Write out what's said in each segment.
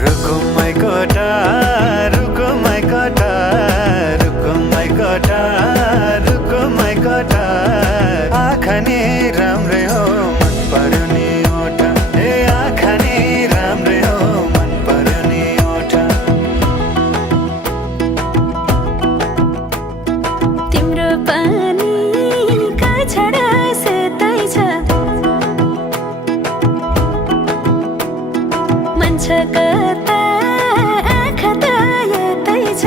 रुको my कोटा रुको my कोटा रुको my कोटा रुको my कोटा आँखा नि राम्रै हो मन पर्यो नि ओठा ए आँखा नि राम्रै हो मन पर्यो नि ओठा तिम्रो पानीका छडा सेतै छ मन छ कता आँखा त यतै छ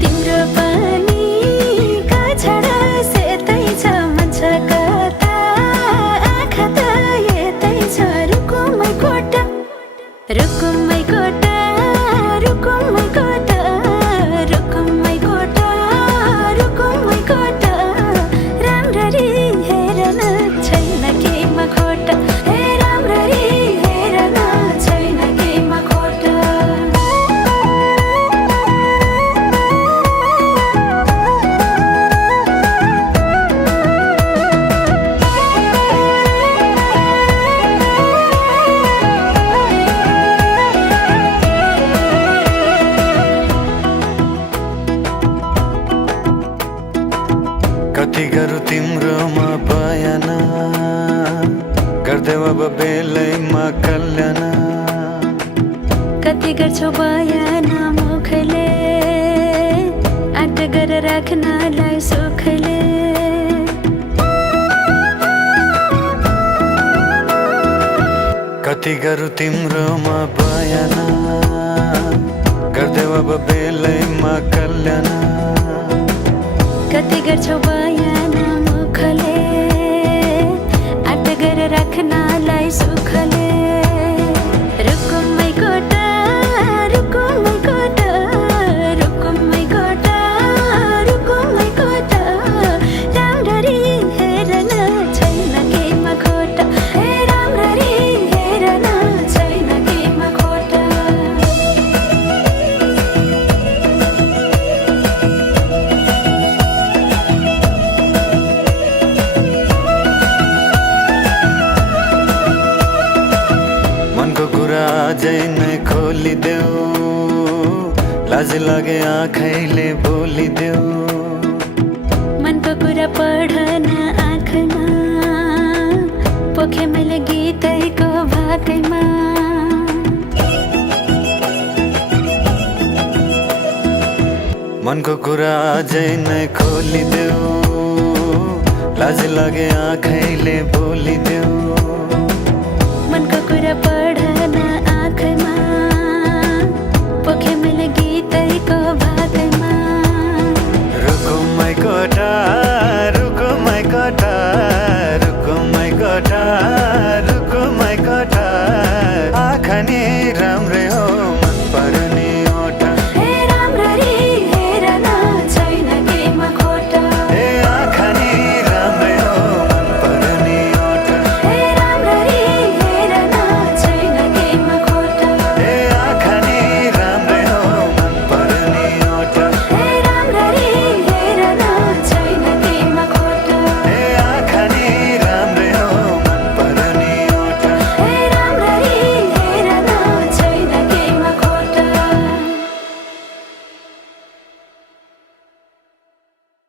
तिम्रो पानीका छडा सेतै छ मन छ कता आँखा त यतै छ रुको my कोटा रुको my कोटा रुको my कोटा रुको my कोटा रुको my कोटा राम्ररी हेर्न छैन केमा खोटा हे राम्ररी हेर्न छैन केमा खोटा कति गरौँ तिम्रोमा बयान गर्देऊ अब बेलैमा कल्याण कति गर्छौ बयान मुखले आँट गरेर राख्नलाई सुखले कति गरौँ तिम्रोमा बयान गर्देऊ अब बेलैमा कल्याण कति गर्छौ बयान मुखले आँट गरेर राख्नलाई सुखले रुको my कोटा रुको my कोटा रुको my कोटा रुको my कोटा राम्ररी हेर्न छैन केमा खोटा हे राम्ररी हेर्न छैन केमा खोटा मनको कुरा अझै नै खोलिदेऊ लाज लागे आँखैले बोलिदेऊ मनको कुरा पढ्न आँखमा पोखे मैले गीतैको भाकैमा मनको कुरा अझै नै खोलिदेऊ लाज लागे आँखैले बोलिदेऊ